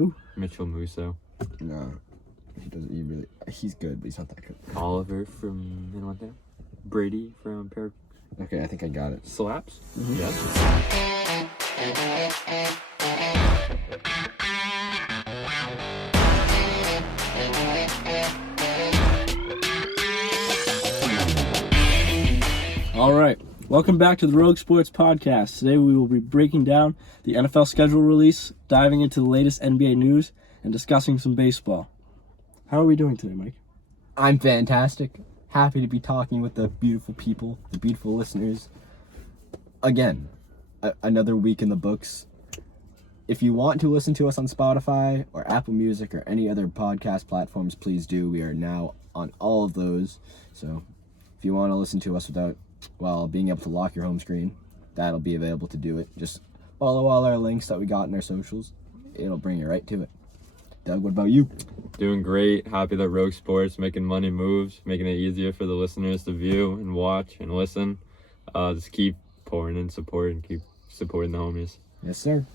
Who? Mitchell Musso. No. He's good, but he's not that good. Oliver from there. Brady from Paraguay. Okay, I think I got it. Slaps? Mm-hmm. Yes. All right. Welcome back to the Rogue Sports Podcast. Today we will be breaking down the NFL schedule release, diving into the latest NBA news, and discussing some baseball. How are we doing today, Mike? I'm fantastic. Happy to be talking with the beautiful people, the beautiful listeners. Again, another week in the books. If you want to listen to us on Spotify or Apple Music or any other podcast platforms, please do. We are now on all of those. So if you want to listen to us without, being able to lock your home screen, that'll be available to do it. Just follow all our links that we got in our socials. It'll bring you right to it. Doug, what about you? Doing great. Happy that Rogue Sports making money moves, making it easier for the listeners to view and watch and listen. Just keep pouring in support and keep supporting the homies. Yes, sir.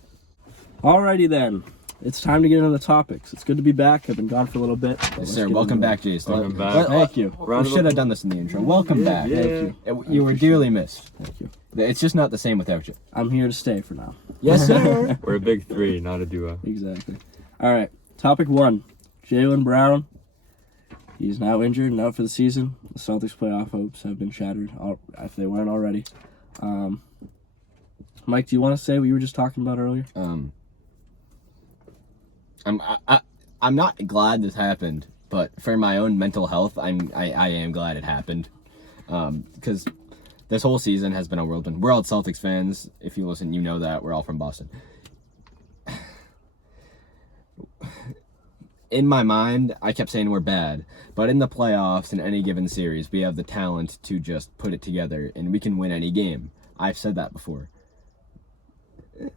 Alrighty then. It's time to get into the topics. It's good to be back. I've been gone for a little bit. Yes, sir. Welcome back, Jason. Welcome back. Thank you. We should have done this in the intro. Welcome back. Yeah. Thank you. You were dearly missed. Thank you. It's just not the same without you. I'm here to stay for now. Yes, sir. We're a big three, not a duo. Exactly. All right. Topic 1. Jaylen Brown. He's now injured and out for the season. The Celtics' playoff hopes have been shattered if they weren't already. Mike, do you want to say what you were just talking about earlier? I'm not glad this happened, but for my own mental health, I am glad it happened, because this whole season has been a whirlwind. We're all Celtics fans. If you listen, you know that we're all from Boston. In my mind, I kept saying we're bad, but in the playoffs, in any given series, we have the talent to just put it together, and we can win any game. I've said that before.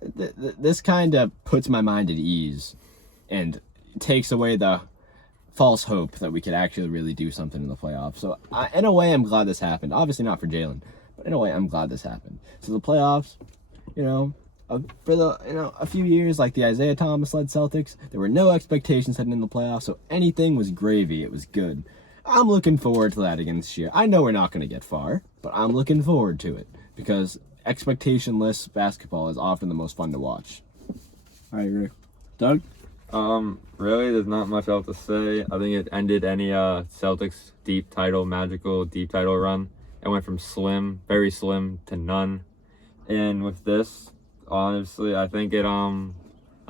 This kind of puts my mind at ease and takes away the false hope that we could actually really do something in the playoffs. So, in a way, I'm glad this happened. Obviously not for Jaylen, but in a way, I'm glad this happened. So the playoffs, for a few years, like the Isaiah Thomas-led Celtics, there were no expectations heading in the playoffs, so anything was gravy. It was good. I'm looking forward to that again this year. I know we're not going to get far, but I'm looking forward to it because expectationless basketball is often the most fun to watch. I agree. Doug? Really, there's not much else to say. I think it ended any Celtics magical deep title run. It went from slim, very slim, to none. And with this, honestly, I think they're gonna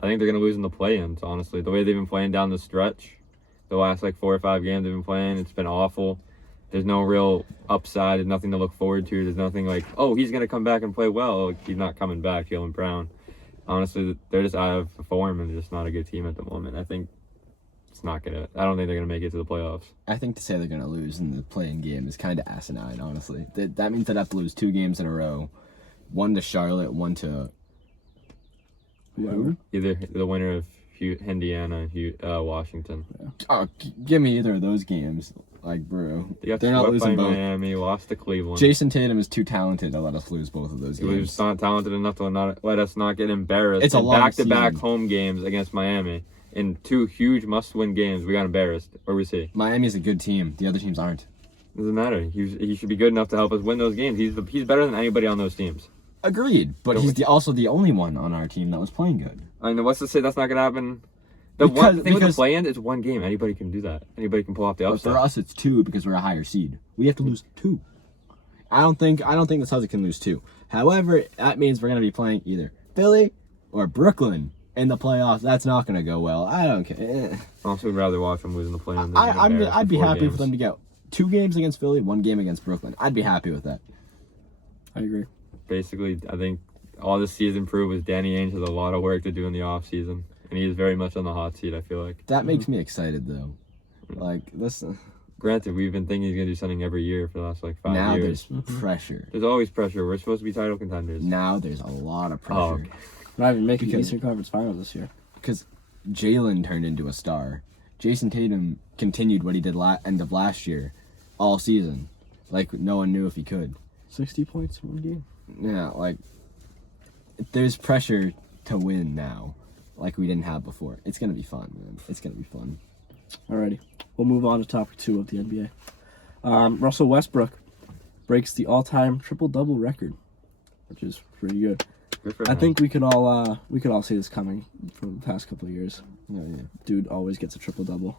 lose in the play-ins. Honestly, the way they've been playing down the stretch, the last 4 or 5 games they've been playing, it's been awful. There's no real upside. There's nothing to look forward to. There's nothing he's gonna come back and play well. He's not coming back. Jaylen Brown. Honestly, they're just out of form and they're just not a good team at the moment. I think I don't think they're gonna make it to the playoffs. I think to say they're gonna lose in the play-in game is kind of asinine. Honestly, that means they'd have to lose 2 games in a row. One to Charlotte, one to whoever. Either the winner of Indiana and Washington. Yeah. Oh, give me either of those games. Bro, they're not losing both. Miami, lost to Cleveland. Jason Tatum is too talented to let us lose both of those games. He was not talented enough to not let us not get embarrassed. It's a long back-to-back home games against Miami. In 2 huge must-win games, we got embarrassed. Or we see. Miami's a good team. The other teams aren't. Doesn't matter. He should be good enough to help us win those games. He's better than anybody on those teams. Agreed, but he's also the only one on our team that was playing good. I mean, what's to say that's not going to happen? The play-in, it's one game. Anybody can do that. Anybody can pull off the upset. But for us, it's 2 because we're a higher seed. We have to lose 2. I don't think the Celtics can lose 2. However, that means we're going to be playing either Philly or Brooklyn in the playoffs. That's not going to go well. I don't care. I also would rather watch them losing the play-in. I'd be happy for them to get 2 games against Philly, 1 game against Brooklyn. I'd be happy with that. I agree. Basically, I think all this season proved was Danny Ainge has a lot of work to do in the offseason. And he is very much on the hot seat, I feel like. That makes me excited, though. Granted, we've been thinking he's going to do something every year for the last 5 years. Now there's pressure. There's always pressure. We're supposed to be title contenders. Now there's a lot of pressure. Oh, okay. We're not even making the Eastern Conference Finals this year. Because Jaylen turned into a star. Jason Tatum continued what he did end of last year, all season. No one knew if he could. 60 points in 1 game. Yeah, there's pressure to win now. like we didn't have before. It's gonna be fun, man. It's gonna be fun. Alrighty, we'll move on to topic 2 of the NBA. Russell Westbrook breaks the all-time triple-double record, which is pretty good. Good for I him. think we could all see this coming from the past couple of years. Oh, yeah. Dude always gets a triple-double.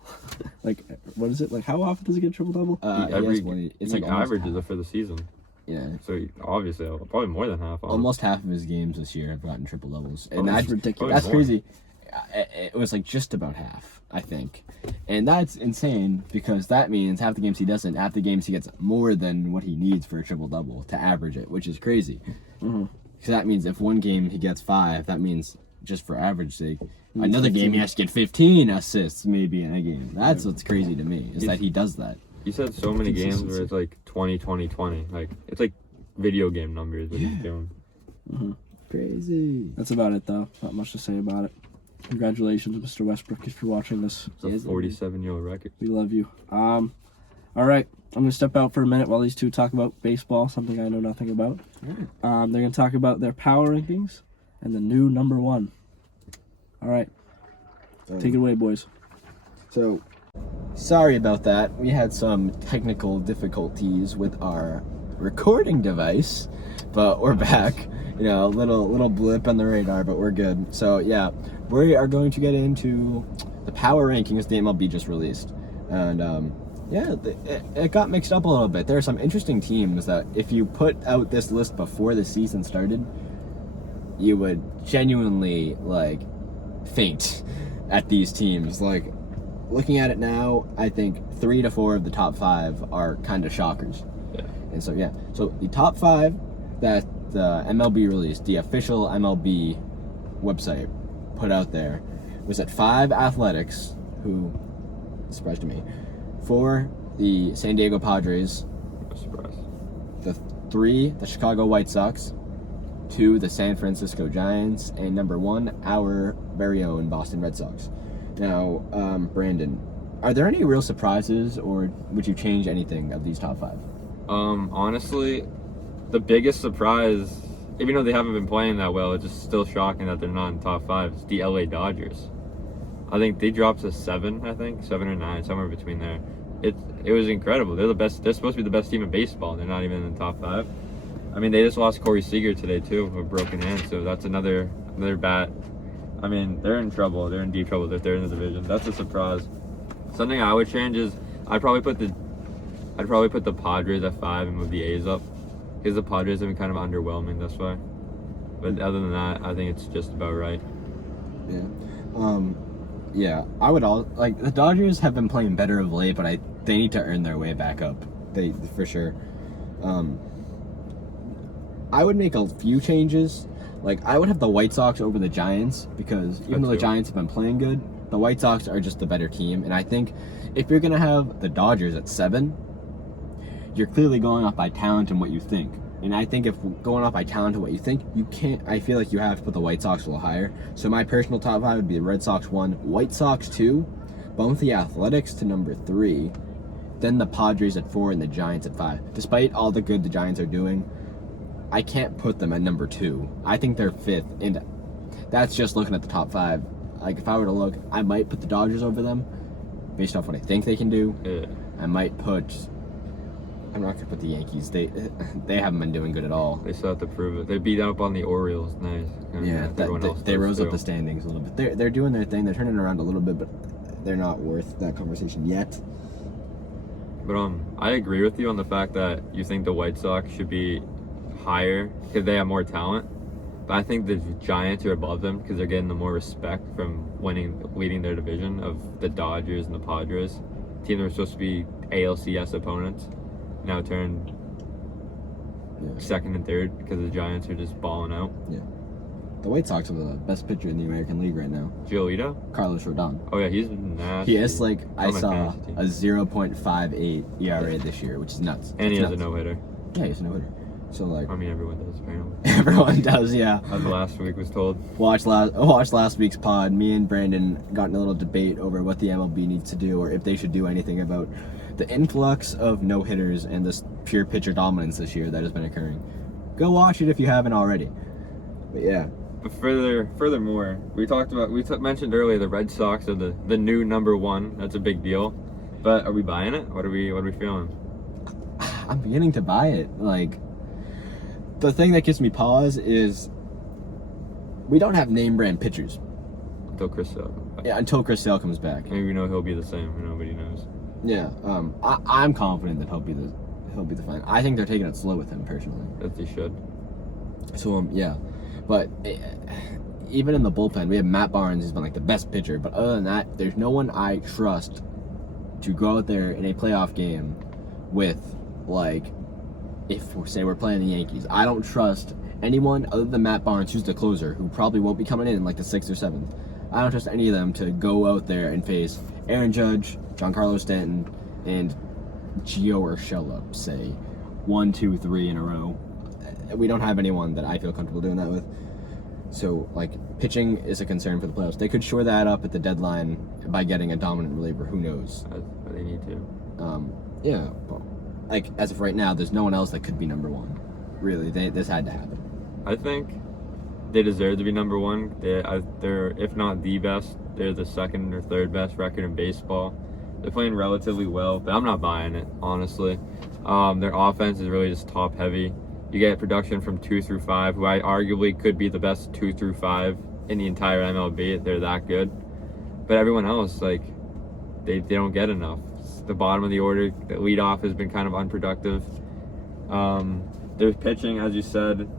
Like, what is it? Like, how often does he get a triple-double? It's like almost averages half. it for the season. Yeah. So obviously, probably more than half. Almost half of his games this year have gotten triple doubles, and that's that's ridiculous. That's More. crazy. It was like just about half, I think, and that's insane because that means half the games he doesn't, half the games he gets more than what he needs for a triple double to average it, which is crazy. Mm-hmm. So that means if one game he gets 5, that means just for average sake, needs another game 15. he has to get 15 assists maybe in a game. That's what's crazy to me is that he does that. He's had so many games Consistency. where it's like 20, 20, 20. Like it's like video game numbers what he's doing. Crazy. That's about it, though. Not much to say about it. Congratulations, Mr. Westbrook, if you're watching this. It's a 47-year record. We love you. All right. I'm going to step out for a minute while these two talk about baseball, something I know nothing about. They're going to talk about their power rankings and the new number 1. All right. Take it away, boys. So, sorry about that. We had some technical difficulties with our recording device, but we're back. You know, a little blip on the radar, but we're good. So, yeah, we are going to get into the power rankings the MLB just released. And, it got mixed up a little bit. There are some interesting teams that if you put out this list before the season started, you would genuinely, like, faint at these teams. Like, looking at it now, I think 3 to 4 of the top 5 are kind of shockers. Yeah. And so, yeah. So, the top 5 that the MLB released, the official MLB website put out there, was at 5 Athletics, who, surprised to me, 4 the San Diego Padres, No surprise. the 3 the Chicago White Sox, 2 the San Francisco Giants, and number 1 our very own Boston Red Sox. Now, Brandon, are there any real surprises, or would you change anything of these top 5? Honestly, the biggest surprise, even though they haven't been playing that well, it's just still shocking that they're not in top 5. It's the LA Dodgers. I think they dropped to 7. 7 or 9, somewhere between there. It was incredible. They're the best. They're supposed to be the best team in baseball. They're not even in the top 5. I mean, they just lost Corey Seager today too, with a broken hand. So that's another bat. I mean, they're in trouble. They're in deep trouble if they're in the division. That's a surprise. Something I would change is I'd probably put the Padres at 5 and move the A's up, because the Padres have been kind of underwhelming this way. But other than that, I think it's just about right. Yeah. Yeah, I would the Dodgers have been playing better of late, but they need to earn their way back up. They for sure. I would make a few changes. Like, I would have the White Sox over the Giants, because even though the Giants have been playing good, the White Sox are just the better team. And I think if you're gonna have the Dodgers at 7, you're clearly going off by talent and what you think. And I think if going off by talent and what you think, you can't. I feel like you have to put the White Sox a little higher. So my personal top 5 would be the Red Sox 1, White Sox 2, bump the Athletics to number 3, then the Padres at 4, and the Giants at 5. Despite all the good the Giants are doing, I can't put them at number 2. I think they're 5th, and that's just looking at the top 5. Like, if I were to look, I might put the Dodgers over them, based off what I think they can do. Yeah. I'm not gonna put the Yankees. They haven't been doing good at all. They still have to prove it. They beat up on the Orioles. Nice. Yeah, they rose up the standings a little bit. They're doing their thing. They're turning around a little bit, but they're not worth that conversation yet. But I agree with you on the fact that you think the White Sox should be higher because they have more talent. But I think the Giants are above them because they're getting the more respect from leading their division of the Dodgers and the Padres. Team that were supposed to be ALCS opponents now turned second and third because the Giants are just balling out. Yeah. The White Sox are the best pitcher in the American League right now. Giolito? Carlos Rodon. Oh yeah, he's nasty. He has I On my saw fantasy team. a 0.58 ERA this year, which is nuts. And he It's has a nuts. no-hitter. Yeah, he's a no-hitter. So I mean, everyone does apparently. everyone does, yeah. As last week was told. Watch last week's pod. Me and Brandon got in a little debate over what the MLB needs to do, or if they should do anything about the influx of no-hitters and this pure pitcher dominance this year that has been occurring. Go watch it if you haven't already. But yeah, But furthermore, we mentioned earlier the Red Sox are the new number one. That's a big deal. But are we buying it? What are we feeling? I'm beginning to buy it. Like, the thing that gives me pause is we don't have name brand pitchers. Until Chris Sale. Yeah, until Chris Sale comes back. Maybe we know he'll be the same. Nobody knows. Yeah, I'm confident that he'll be the fine. I think they're taking it slow with him personally. That they should. So yeah, but even in the bullpen, we have Matt Barnes, who's been like the best pitcher. But other than that, there's no one I trust to go out there in a playoff game with, like, if we're playing the Yankees. I don't trust anyone other than Matt Barnes, who's the closer, who probably won't be coming in like the 6th or 7th. I don't trust any of them to go out there and face Aaron Judge, Giancarlo Stanton, and Gio Urshela, say 1, 2, 3 in a row. We don't have anyone that I feel comfortable doing that with. So, like, pitching is a concern for the playoffs. They could shore that up at the deadline by getting a dominant reliever. Who knows? They need to. Yeah. Well, like, as of right now, there's no one else that could be number one. Really, this had to happen. I think they deserve to be number one. They're, if not the best, they're the 2nd or 3rd best record in baseball. They're playing relatively well, but I'm not buying it, honestly. Their offense is really just top heavy. You get production from 2 through 5, who I arguably could be the best 2 through 5 in the entire MLB. They're that good. But everyone else, like, they don't get enough. The bottom of the order, the leadoff has been kind of unproductive. Their pitching, as you said,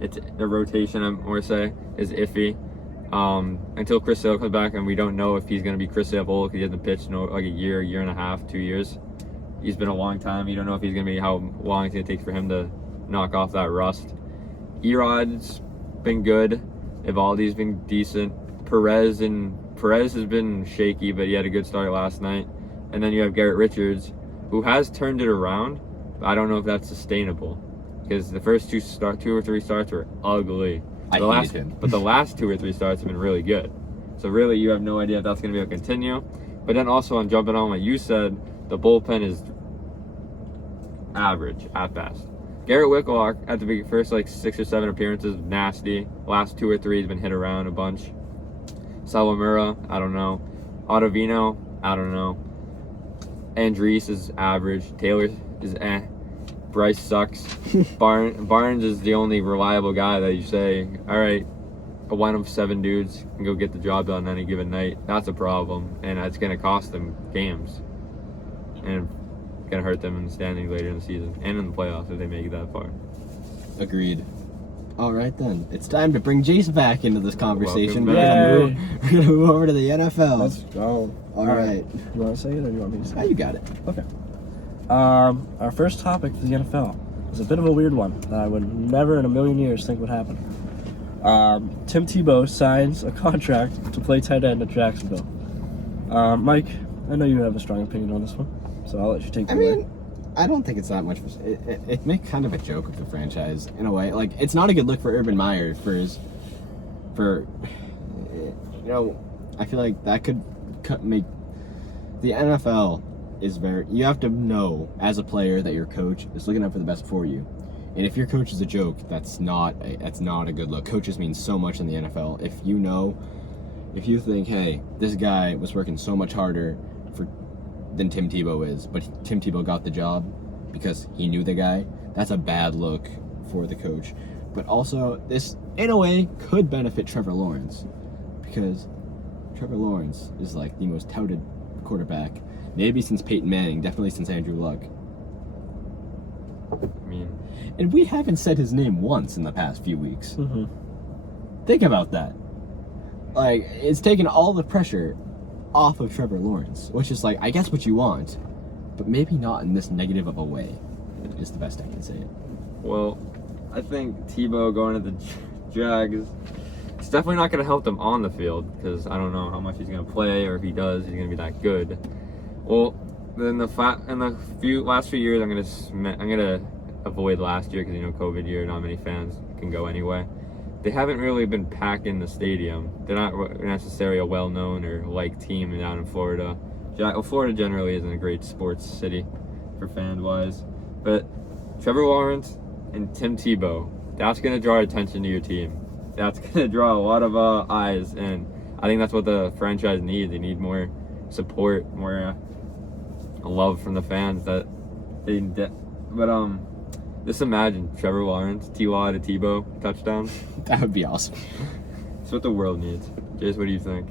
it's the rotation, I'm more say, is iffy. Until Chris Sale comes back, and we don't know if he's going to be Chris Sale because he hasn't pitched in like a year and a half, 2 years. He's been a long time. You don't know if he's going to be how long it's going to take for him to knock off that rust. Erod's been good. Evaldi's been decent. Perez has been shaky, but he had a good start last night. And then you have Garrett Richards, who has turned it around. But I don't know if that's sustainable because the first 2 or 3 starts were ugly. But the last 2 or 3 starts have been really good. So really, you have no idea if that's going to be able to continue. But then also, I'm jumping on what you said. The bullpen is average at best. Garrett Whitlock at the first 6 or 7 appearances, nasty. Last 2 or 3 has been hit around a bunch. Sawamura, I don't know. Ottavino, I don't know. Andriese is average. Taylor is eh. Bryce sucks. Barnes is the only reliable guy that you say, all right, a 1 of 7 dudes can go get the job done on any given night. That's a problem, and it's going to cost them games. And it's going to hurt them in the standings later in the season and in the playoffs if they make it that far. Agreed. All right, then. It's time to bring Jace back into this conversation. We're Welcome going to move over to the NFL. Let's go. All right. You want to say it or do you want me to say it? You got it. Okay. Our first topic for the NFL is a bit of a weird one that I would never in a million years think would happen. Tim Tebow signs a contract to play tight end at Jacksonville. Mike, I know you have a strong opinion on this one, so I'll let you take it away. I don't think it's that much. It makes kind of a joke of the franchise in a way. Like, it's not a good look for Urban Meyer I feel like that could make the NFL is very. You have to know as a player that your coach is looking out for the best for you, and if your coach is a joke, that's not a good look. Coaches mean so much in the NFL. If you think, hey, this guy was working so much harder than Tim Tebow is, but Tim Tebow got the job because he knew the guy, that's a bad look for the coach. But also, this, in a way, could benefit Trevor Lawrence, because Trevor Lawrence is like the most touted quarterback, maybe since Peyton Manning, definitely since Andrew Luck. And we haven't said his name once in the past few weeks. Mm-hmm. Think about that. Like, it's taken all the pressure off of Trevor Lawrence, which is like, I guess what you want, but maybe not in this negative of a way, is the best I can say it. Well, I think Tebow going to the Jags, it's definitely not going to help them on the field, because I don't know how much he's going to play, or if he does, he's going to be that good. Well, then in the last few years, I'm going to avoid last year, because COVID year, not many fans can go anyway. They haven't really been packed in the stadium. They're not necessarily a well-known or liked team down in Florida. Florida generally isn't a great sports city for fan-wise. But Trevor Lawrence and Tim Tebow that's going to draw attention to your team. That's going to draw a lot of eyes, and I think that's what the franchise needs. They need more support, more love from the fans. But just imagine Trevor Lawrence, T.Y. to Tebow touchdowns. That would be awesome. That's what the world needs. Jace, what do you think?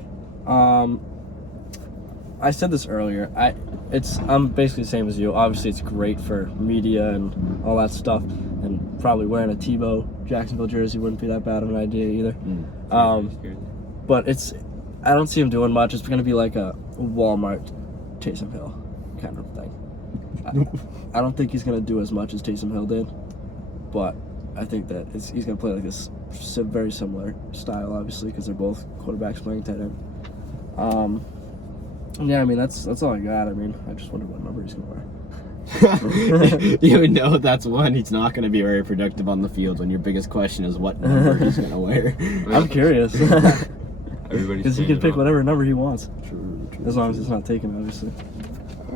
I said this earlier. I'm basically the same as you. Obviously, it's great for media and all that stuff, and probably wearing a Tebow Jacksonville jersey wouldn't be that bad of an idea either. But I don't see him doing much. It's going to be like a Walmart Taysom Hill kind of thing. I don't think he's going to do as much as Taysom Hill did, but I think that he's going to play like this very similar style, obviously, because they're both quarterbacks playing tight end. Yeah, I mean, that's all I got. I mean, I just wonder what number he's going to wear. You know that's one. He's not going to be very productive on the field when your biggest question is what number he's going to wear. I'm curious. Because he can pick up. whatever number he wants. True, As long as it's not taken, obviously.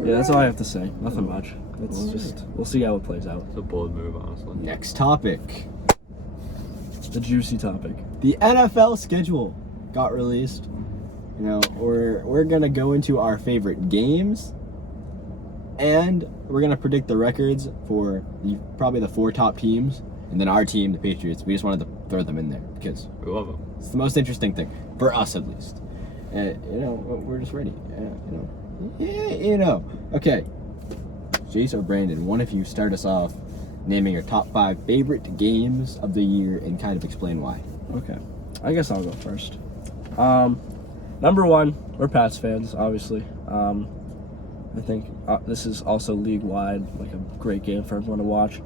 Yeah, that's all I have to say. Nothing much. It's just, we'll see how it plays out. It's a bold move, honestly. Next topic. The juicy topic. The NFL schedule got released. You know, we're gonna go into our favorite games, and we're gonna predict the records for probably the 4 top teams, and then our team, the Patriots. We just wanted to throw them in there because We love them. it's the most interesting thing for us, at least. You know, we're just ready. Okay. Jace or Brandon, one of you start us off, naming your top 5 favorite games of the year and kind of explain why. Okay. I guess I'll go first. Number 1, we're Pats fans, obviously. I think this is also league-wide, like a great game for everyone to watch.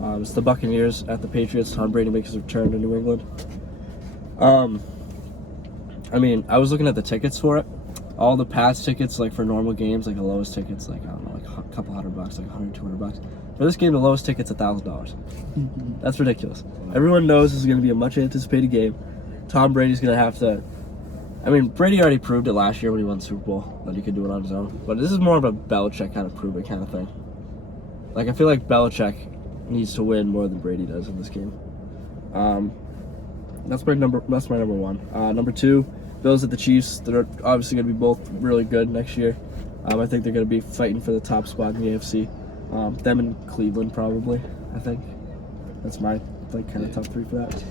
It's the Buccaneers at the Patriots. Tom Brady makes his return to New England. I mean, I was looking at the tickets for it. All the Pats tickets, like for normal games, like the lowest tickets, like I don't know, like a couple $100, like $100, $200. For this game, the lowest ticket's $1,000. That's ridiculous. Everyone knows this is going to be a much anticipated game. Tom Brady's going to have to. I mean, Brady already proved it last year when he won the Super Bowl that he could do it on his own. But this is more of a Belichick kind of prove it kind of thing. Like, I feel like Belichick needs to win more than Brady does in this game. That's my number 1. Number 2, Bills at the Chiefs. They're obviously going to be both really good next year. I think they're going to be fighting for the top spot in the AFC. Them and Cleveland probably. I think that's my kind of top 3 for that.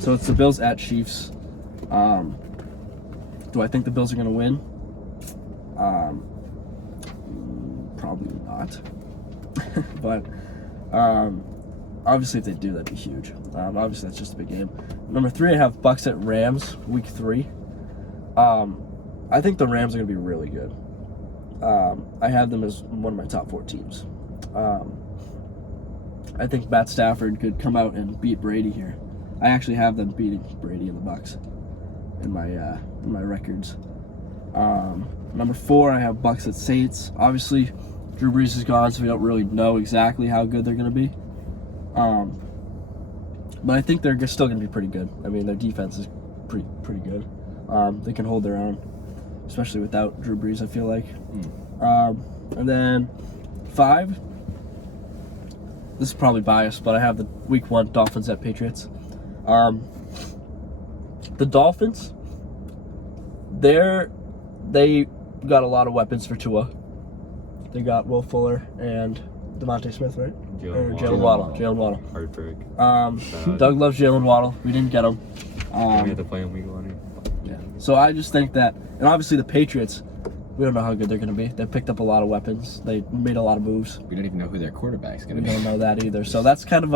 So it's the Bills at Chiefs. Do I think the Bills are going to win? Probably not. But obviously, if they do, that'd be huge. Obviously, that's just a big game. Number 3, I have Bucks at Rams, week 3. I think the Rams are going to be really good. I have them as one of my top 4 teams. I think Matt Stafford could come out and beat Brady here. I actually have them beating Brady and the Bucks in my records. Number 4, I have Bucks at Saints. Obviously, Drew Brees is gone, so we don't really know exactly how good they're going to be. But I think they're still going to be pretty good. I mean, their defense is pretty good. They can hold their own, especially without Drew Brees, I feel like. And then 5, this is probably biased, but I have the week 1 Dolphins at Patriots. The Dolphins, they got a lot of weapons for Tua. They got Will Fuller and Devontae Smith, right? Jaylen Waddle. Heartbreak. Doug loves Jaylen Waddle. We didn't get him. We had to play him week 1. Yeah. So I just think that, and obviously the Patriots, we don't know how good they're going to be. They picked up a lot of weapons. They made a lot of moves. We don't even know who their quarterback's going to We be. don't know that either. So that's kind of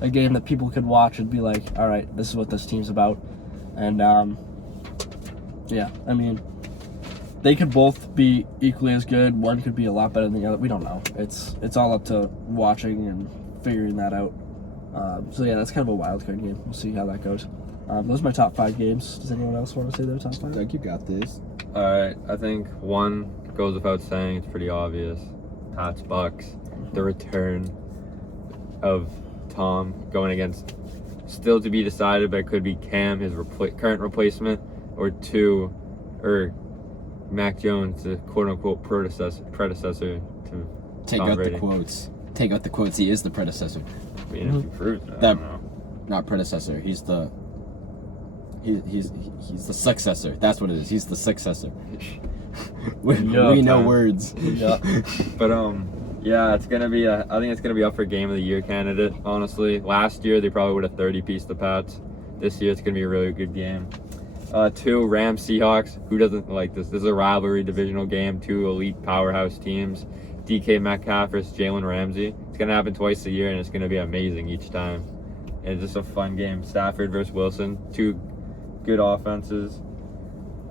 a game that people could watch and be like, all right, this is what this team's about. And, yeah, I mean, they could both be equally as good. One could be a lot better than the other. We don't know. It's all up to watching and figuring that out. So, yeah, that's kind of a wild card game. We'll see how that goes. Those are my top 5 games. Does anyone else want to say their top 5? Doug, you got this. All right, I think 1 goes without saying. It's pretty obvious. Pats Bucks. The return of Tom going against, still to be decided, but it could be Cam, his current replacement, or Mac Jones, the quote-unquote predecessor to Take Tom out Brady. the quotes. Take out the quotes. He is the predecessor. I mean, if he proves that, I That don't know. not predecessor. He's the successor. That's what it is. He's the successor. we know words. Yeah. But yeah, it's gonna be. I think it's gonna be up for Game of the Year candidate. Honestly, last year they probably would have 30-piece the Pats. This year it's gonna be a really good game. 2 Rams Seahawks. Who doesn't like this? This is a rivalry divisional game. 2 elite powerhouse teams. DK Metcalf versus Jalen Ramsey. It's gonna happen twice a year, and it's gonna be amazing each time. And it's just a fun game. Stafford versus Wilson. 2 good offenses.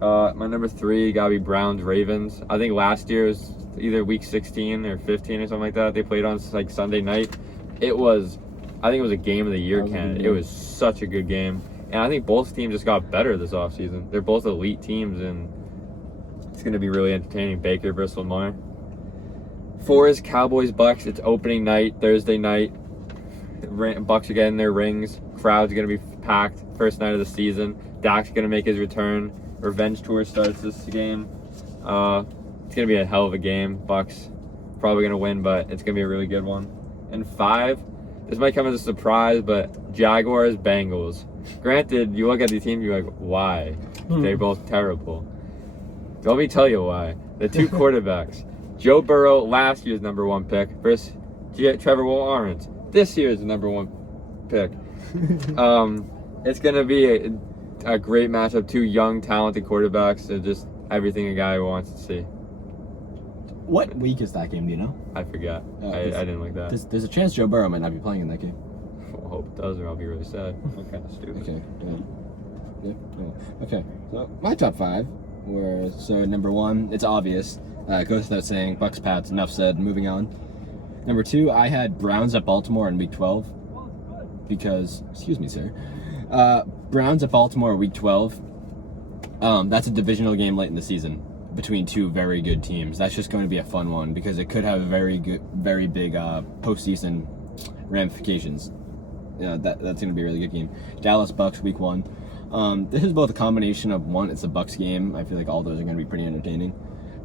My number 3 gotta be Browns Ravens. I think last year was either week 16 or 15 or something like that. They played on like Sunday night. I think it was a Game of the Year candidate. It was such a good game. And I think both teams just got better this offseason. They're both elite teams, and it's going to be really entertaining. Baker versus Lamar. 4 is Cowboys Bucks. It's opening night, Thursday night. Bucks are getting their rings. Crowd's going to be packed. First night of the season. Dak's going to make his return. Revenge tour starts this game. It's going to be a hell of a game. Bucks probably going to win, but it's going to be a really good one. And 5, this might come as a surprise, but Jaguars Bengals. Granted, you look at the team, you're like, why? They're both terrible. Let me tell you why. The 2 quarterbacks. Joe Burrow, last year's number 1 pick, versus Trevor Lawrence, this year's number 1 pick. It's going to be a great matchup. 2 young, talented quarterbacks. They're just everything a guy wants to see. What week is that game, do you know? I forgot. I didn't like that. There's a chance Joe Burrow might not be playing in that game. I hope it does, or I'll be really sad. I'm kind of stupid. Okay, yeah. Okay, so my top 5 were, so number 1, it's obvious. Goes without saying, Bucks Pats, enough said, moving on. Number 2, I had Browns at Baltimore in week 12. Because, excuse me, sir. Browns at Baltimore week 12. That's a divisional game late in the season between 2 very good teams. That's just going to be a fun one because it could have very big postseason ramifications. That's going to be a really good game. Dallas Bucks week 1. This is both a combination of one, it's a Bucks game. I feel like all those are going to be pretty entertaining.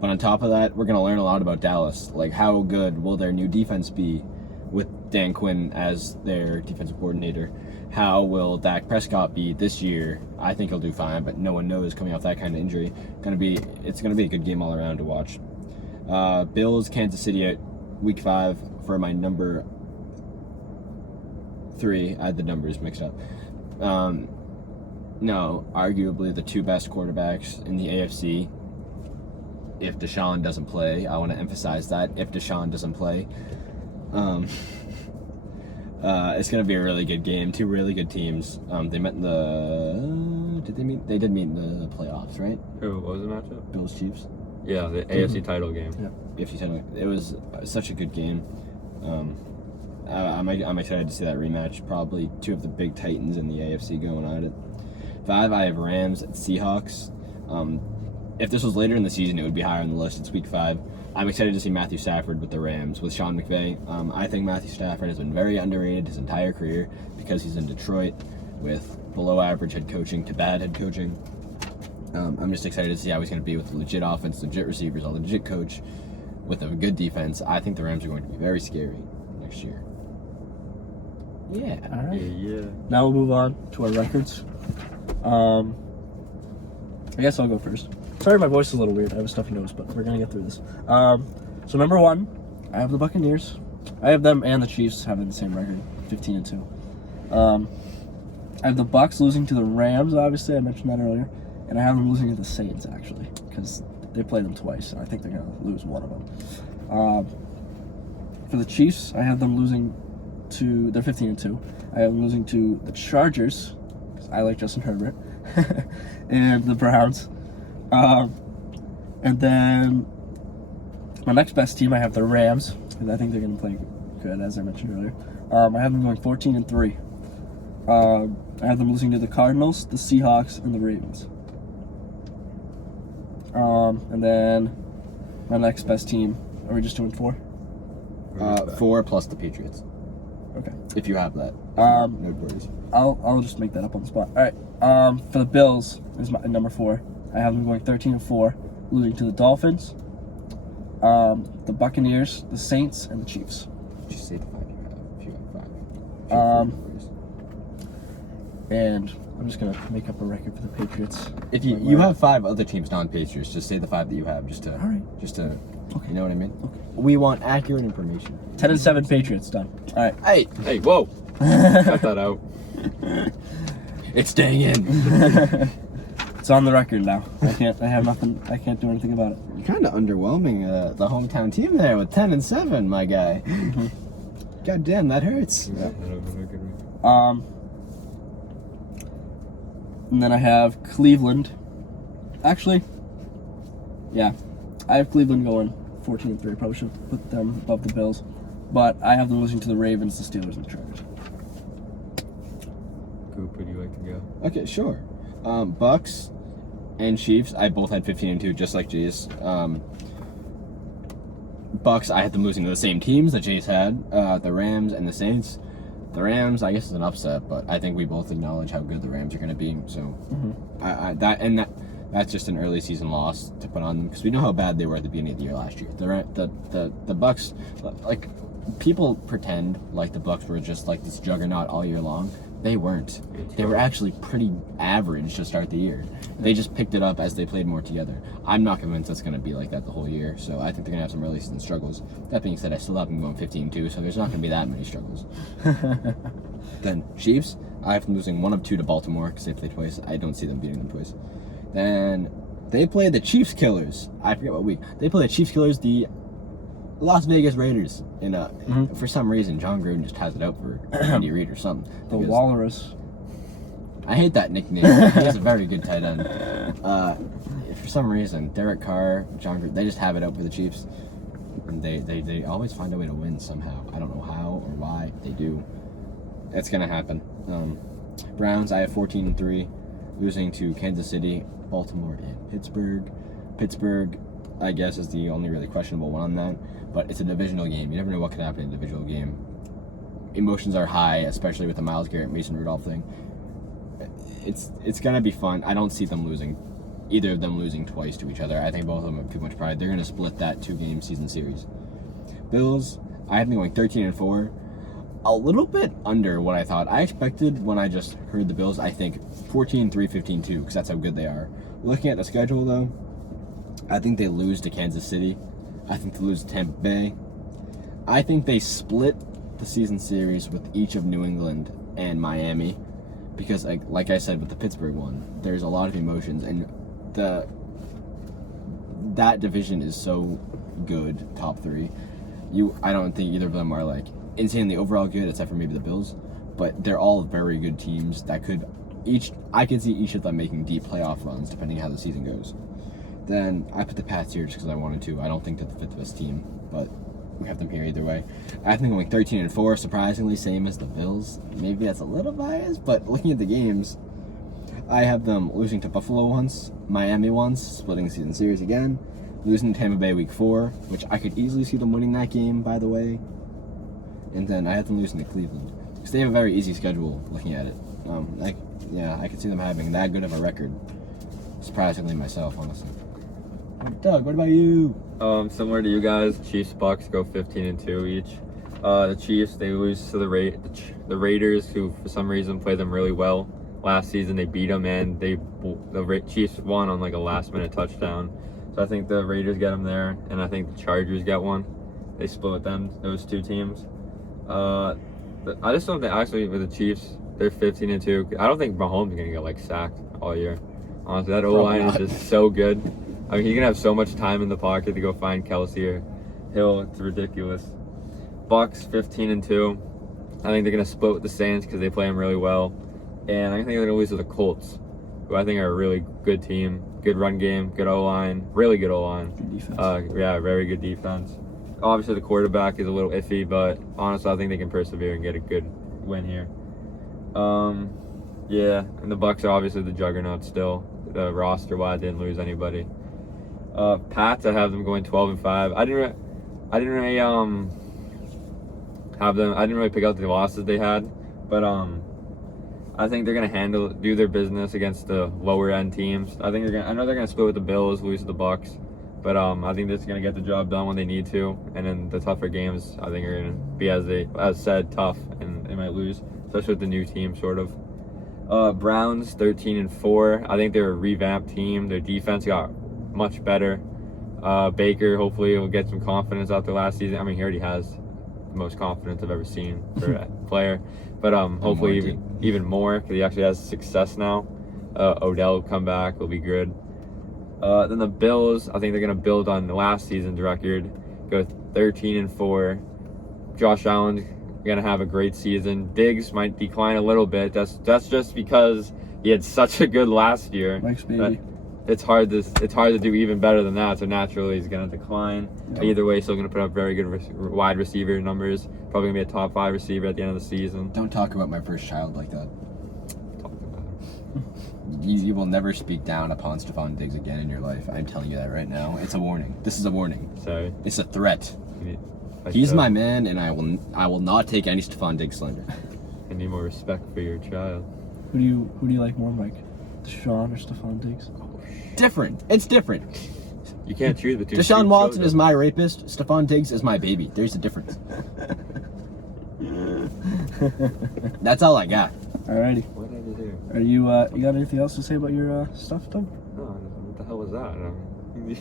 But on top of that, we're going to learn a lot about Dallas. Like, how good will their new defense be with Dan Quinn as their defensive coordinator? How will Dak Prescott be this year? I think he'll do fine, but no one knows coming off that kind of injury. It's going to be a good game all around to watch. Bills Kansas City at week 5 for my number 3. I had the numbers mixed up. No, arguably the 2 best quarterbacks in the AFC. If Deshaun doesn't play, I want to emphasize that. If Deshaun doesn't play, it's going to be a really good game. 2 really good teams. They met in the... Did they meet? They did meet in the playoffs, right? Who? What was the matchup? Bills Chiefs. Yeah, the AFC title game. Yeah, AFC title. It was such a good game. I'm excited to see that rematch. Probably 2 of the big titans in the AFC going at it. 5, I have Rams at Seahawks. If this was later in the season, it would be higher on the list. It's week 5. I'm excited to see Matthew Stafford with the Rams, with Sean McVay. I think Matthew Stafford has been very underrated his entire career because he's in Detroit with below average head coaching to bad head coaching. I'm just excited to see how he's going to be with legit offense, legit receivers, a legit coach with a good defense. I think the Rams are going to be very scary next year. Yeah, all right. Yeah. Now we'll move on to our records. I guess I'll go first. Sorry, my voice is a little weird. I have a stuffy nose, but we're going to get through this. So number 1, I have the Buccaneers. I have them and the Chiefs having the same record, 15-2. I have the Bucks losing to the Rams, obviously. I mentioned that earlier. And I have them losing to the Saints, actually, because they play them twice, and I think they're going to lose one of them. For the Chiefs, I have them losing to... They're 15-2. I have them losing to the Chargers, because I like Justin Herbert, and the Browns. And then my next best team, I have the Rams, and I think they're going to play good, as I mentioned earlier. I have them going 14-3. I have them losing to the Cardinals, the Seahawks, and the Ravens. And then my next best team, are we just doing 4? 4 plus the Patriots. Okay. If you have that. No worries. I'll just make that up on the spot. All right. For the Bills is my number 4. I have them going 13-4, losing to the Dolphins, the Buccaneers, the Saints, and the Chiefs. Just say the 5 you have. If you have 5. And I'm just gonna make up a record for the Patriots. If you have 5 other teams non-Patriots, just say the 5 that you have, just to right. Okay. You know what I mean? Okay. We want accurate information. 10-7 Patriots done. All right. Hey, whoa! Cut that out. It's staying in. It's on the record now. I can't do anything about it. You're kind of underwhelming the hometown team there with 10-7, my guy. Mm-hmm. God damn, that hurts. Yeah. And then I have Cleveland. Actually, yeah, I have Cleveland going 14-3. Probably should have put them above the Bills, but I have them losing to the Ravens, the Steelers, and the Chargers. Coop, would you like to go? Okay, sure. Bucks and Chiefs, I both had 15-2, just like Jay's. Bucks, I had them losing to the same teams that Jay's had, the Rams and the Saints. The Rams, I guess, is an upset, but I think we both acknowledge how good the Rams are going to be. So, that's just an early season loss to put on them because we know how bad they were at the beginning of the year last year. The Bucks, like, people pretend like the Bucks were just like this juggernaut all year long. They weren't. They were actually pretty average to start the year. They just picked it up as they played more together. I'm not convinced that's going to be like that the whole year, so I think they're going to have some early season struggles. That being said, I still have them going 15-2, so there's not going to be that many struggles. Then Chiefs, I have them losing 1 of 2 to Baltimore because they played twice. I don't see them beating them twice. Then they play the Chiefs Killers. I forget what week. They play the Chiefs Killers, the Las Vegas Raiders. For some reason, John Gruden just has it out for Andy Reid or something. The Walrus. I hate that nickname. He's a very good tight end. For some reason, Derek Carr, John Gruden, they just have it out for the Chiefs. And they always find a way to win somehow. I don't know how or why. They do. It's going to happen. Browns, I have 14-3, losing to Kansas City, Baltimore, and Pittsburgh. Pittsburgh, I guess, is the only really questionable one on that. But it's a divisional game. You never know what could happen in a divisional game. Emotions are high, especially with the Myles Garrett, Mason Rudolph thing. It's going to be fun. I don't see them losing, either of them losing twice to each other. I think both of them have too much pride. They're going to split that 2-game season series. Bills, I have them going 13-4. A little bit under what I thought. I expected when I just heard the Bills, I think 14-3, 15-2, because that's how good they are. Looking at the schedule, though, I think they lose to Kansas City. I think they lose to Tampa Bay. I think they split the season series with each of New England and Miami because, like I said with the Pittsburgh one, there's a lot of emotions, and that division is so good, top 3. I don't think either of them are like insanely overall good, except for maybe the Bills, but they're all very good teams that I could see each of them making deep playoff runs depending on how the season goes. Then I put the Pats here just because I wanted to. I don't think they're the 5th best team, but we have them here either way. I think going 13-4, surprisingly, same as the Bills. Maybe that's a little biased, but looking at the games, I have them losing to Buffalo once, Miami once, splitting the season series again, losing to Tampa Bay week 4, which I could easily see them winning that game, by the way. And then I have them losing to Cleveland because they have a very easy schedule looking at it. I could see them having that good of a record. Surprisingly myself, honestly. Doug, what about you? Similar to you guys, Chiefs Bucks go 15-2 each. The Chiefs, they lose to the Raiders, who for some reason played them really well. Last season they beat them, and the Chiefs won on like a last-minute touchdown. So I think the Raiders get them there, and I think the Chargers get one. They split with them, those 2 teams. I just don't think, actually, with the Chiefs, they're 15-2. I don't think Mahomes is gonna get like sacked all year. Honestly, that O-line is just so good. I mean, he's gonna have so much time in the pocket to go find Kelsey or Hill. It's ridiculous. Bucks 15-2. I think they're gonna split with the Saints because they play them really well, and I think they're gonna lose to the Colts, who I think are a really good team. Good run game, good O-line, really good O-line. Good defense. Very good defense. Obviously, the quarterback is a little iffy, but honestly, I think they can persevere and get a good win here. And the Bucks are obviously the juggernaut still. The roster-wise, didn't lose anybody. Pats, I have them going 12-5. I didn't really have them. I didn't really pick out the losses they had, but I think they're gonna do their business against the lower-end teams. I know they're gonna split with the Bills, lose to the Bucks, but I think they're just gonna get the job done when they need to, and then the tougher games I think are gonna be as said tough, and they might lose, especially with the new team sort of. Browns 13-4. I think they're a revamped team. Their defense got much better. Baker hopefully will get some confidence after last season. I mean, he already has the most confidence I've ever seen for a player, but hopefully even more because he actually has success now. Odell will come back, will be good. Then the Bills, I think they're gonna build on the last season's record, go 13-4. Josh Allen's gonna have a great season. Diggs might decline a little bit. That's just because he had such a good last year. Mike's baby. It's hard to do even better than that. So naturally, he's gonna decline. Yep. Either way, still gonna put up very good wide receiver numbers. Probably gonna be a top 5 receiver at the end of the season. Don't talk about my first child like that. Talk about it. You will never speak down upon Stephon Diggs again in your life. I'm telling you that right now. It's a warning. This is a warning. Sorry. It's a threat. He's my man, and I will not take any Stephon Diggs slander. I need more respect for your child. Who do you like more, Mike? Deshaun or Stephon Diggs? Different. It's different. You can't choose between. Deshaun Watson is my rapist. Stephon Diggs is my baby. There's a difference. That's all I got. Alrighty. What did I do? Are you you got anything else to say about your stuff, Tom? No, what the hell was that?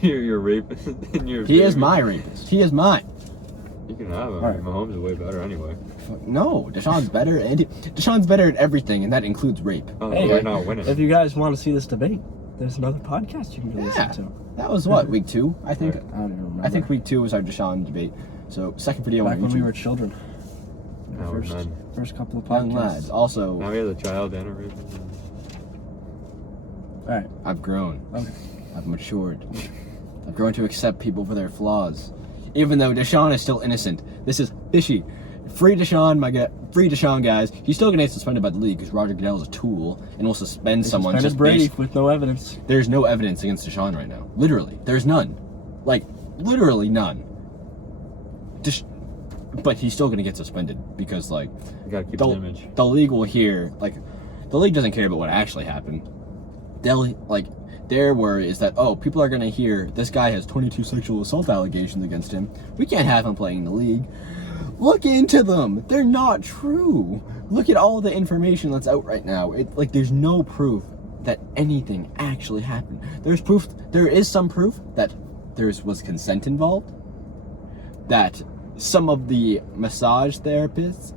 You're a rapist. And you're a He is baby. my rapist. He is mine. You can have him. All right. Mahomes is way better anyway. No, Deshaun's better, and Deshaun's better at everything, and that includes rape. Oh, Hey, we're not winning. If you guys want to see this debate, there's another podcast you can go Yeah. listen to. That was what, week 2, I think. I don't even remember. I think week 2 was our Deshaun debate. So second video back on when we YouTube. were children. Now we're none. First couple of Young podcasts. lads. Also, Now we have a child and a rapist. All right. I've grown. Okay. I've matured. I've grown to accept people for their flaws. Even though Deshaun is still innocent. This is fishy. Free Deshaun, free Deshaun, guys. He's still gonna get suspended by the league because Roger Goodell is a tool and will suspend someone Suspended just Brady based. with no evidence. There's no evidence against Deshaun right now. Literally, there's none. Like, literally none. But he's still gonna get suspended because, like, You gotta keep the image. the league will hear, like, the league doesn't care about what actually happened. They'll, like, their worry is that, oh, people are gonna hear this guy has 22 sexual assault allegations against him. We can't have him playing in the league. Look into them. They're not true. Look at all the information that's out right now. There's no proof that anything actually happened. There's proof. There is some proof that there was consent involved. That some of the massage therapists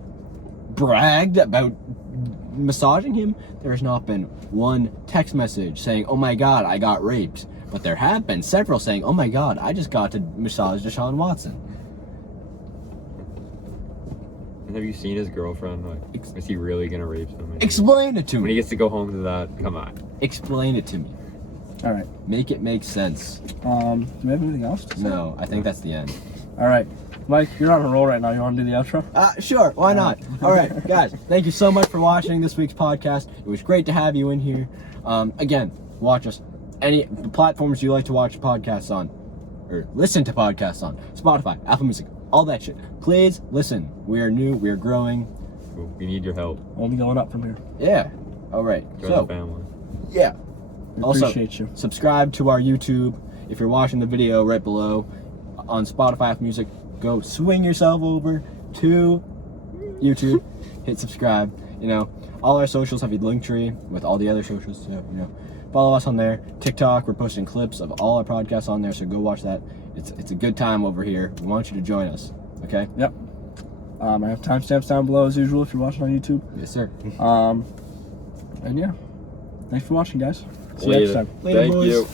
bragged about massaging him. There has not been one text message saying, "Oh my God, I got raped." But there have been several saying, "Oh my God, I just got to massage Deshaun Watson." And have you seen his girlfriend? Like, is he really gonna rape somebody? Explain it to When he me. gets to go home to that, come on. Explain it to me. All right. Make it make sense. Do we have anything else to say? No, I think that's the end. All right. Mike, you're on a roll right now. You want to do the outro? Sure, why not? All right, guys, thank you so much for watching this week's podcast. It was great to have you in here. Again, watch us. Any platforms you like to watch podcasts on, or listen to podcasts on, Spotify, Apple Music, all that shit. Please listen. We are new. We are growing. We need your help. Only going up from here. Yeah. All right. Join So, the family. yeah. We Also, appreciate you. subscribe to our YouTube. If you're watching the video right below on Spotify, Apple Music, go swing yourself over to YouTube, hit subscribe. You know, all our socials have a link tree with all the other socials. So, you know, follow us on there. TikTok, we're posting clips of all our podcasts on there, so go watch that. It's a good time over here. We want you to join us. Okay? Yep. I have timestamps down below as usual if you're watching on YouTube. Yes, sir. And yeah, thanks for watching, guys. See you next Later. time. Later, Thank boys. you.